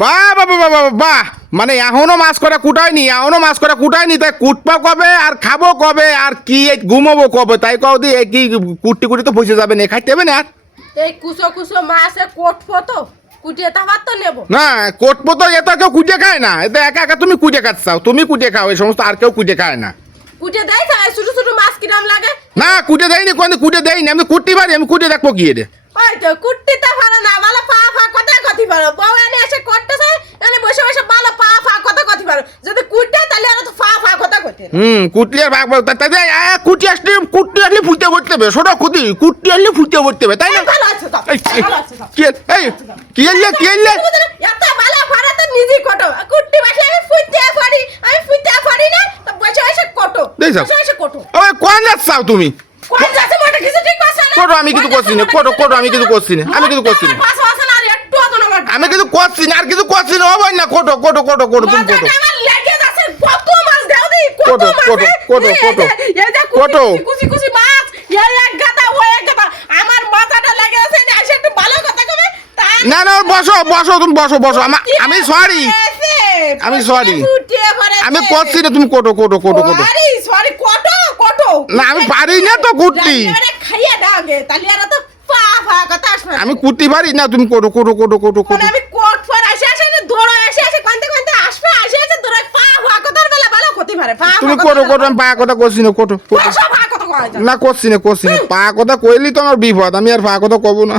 বাহ বাহ বাহ বাহ বাহ, মানে এখনো মাছ করা কুটায়নি তাই কুটপা কবে আর খাবো কবে আর কি এই ঘুমাবো কবে তাই কও দি এই কি কুটি কুটি তো পয়সা যাবে না খাইতে হবে না আর এই কুসো কুসো মাছে কোটফো তো কুটিয়ে তাবার তো নেবো। না কোটপো তো এত কেউ কুটে খায় না, এতে একা একা তুমি কুটে খাচ্ছাও, তুমি কুটে খাও, এই সমস্ত আর কেউ কুটে খায় না। কুটিয়ে দেয় তো ছোট ছোট মাছ কিরম লাগে। না কুটে দেয়নি, কোন কুটে দেয়নি, আমি কুটতে পারি, আমি কুটে দেখবো কি রে। ওই তো কুটতে পারো না, ভালো পা ফা কথা কথি পারো, বউ এনে এসে করতেছে এনে বসে বসে ভালো পা ফা কথা কথি পারো, যদি কুটতে তাহলে আর তো ফা ফা কথা কথি। কুটলি আর ভাগ তাই কুটি আসলে ফুটতে পড়তে হবে, ছোট খুদি কুটতে আসলে ফুটতে পড়তে হবে তাই না। ভালো আছে তো, এই ভালো আছে তো। কি আনলে এত ভালো পারা তো নিজে কটো কুটতে বসে আমি ফুটতে পারি না তো বসে বসে কটো বসে বসে কটো। ওই কোন যাচ্ছাও তুমি? কোন যাচ্ছে মোটা কিছু ঠিক আছে না। কোটো আমি কিছু করছি না, কোটো আমি কিছু করছি না, আমি কিছু করছি না, পাঁচ আছে না আর একটু তো না মোটা। আমি কিছু করছি না, আর কিছু করছি না, হবে না, কোটো তুমি কোটো। আমার লেগে যাচ্ছে কত মাছ দাও দি কত কোটো, মাছ। কোটো। এই যে কোটো। কুচি কুচি মাছ এই এক গাদা ওই এক গাদা আমার মাথাটা লেগে আছে না, এসে একটু ভালো কথা কবে তা না বসো তুমি বসো আমি সরি, আমি sorry। আমি করছি না, তুমি কোটো। আরে সরি কটো না আমি পারি না তো কুটতি, আরে খাইয়ে দাও গে তাহলে আর তো পা ফা কথা আসবে না। আমি কুটতে পারি না, তুমি কোটো। মানে আমি কোট ফর আসে দৌড়ো আসে কানতে আসে দৌড়ো পা ফা কথার বেলা ভালো ক্ষতি পারে পা তুমি কোটো আমি পা কথা করছি না, কোটো সব কথা কয় না করছি না, পা কথা কইলি তো আমার বিপদ, আমি আর পা কথা কব না।